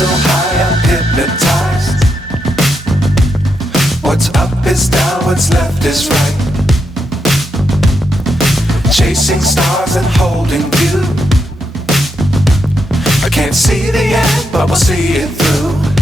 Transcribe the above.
so high I'm hypnotized. What's up is down, what's left is right. Chasing stars and holding you. I can't see the end, but we'll see it through.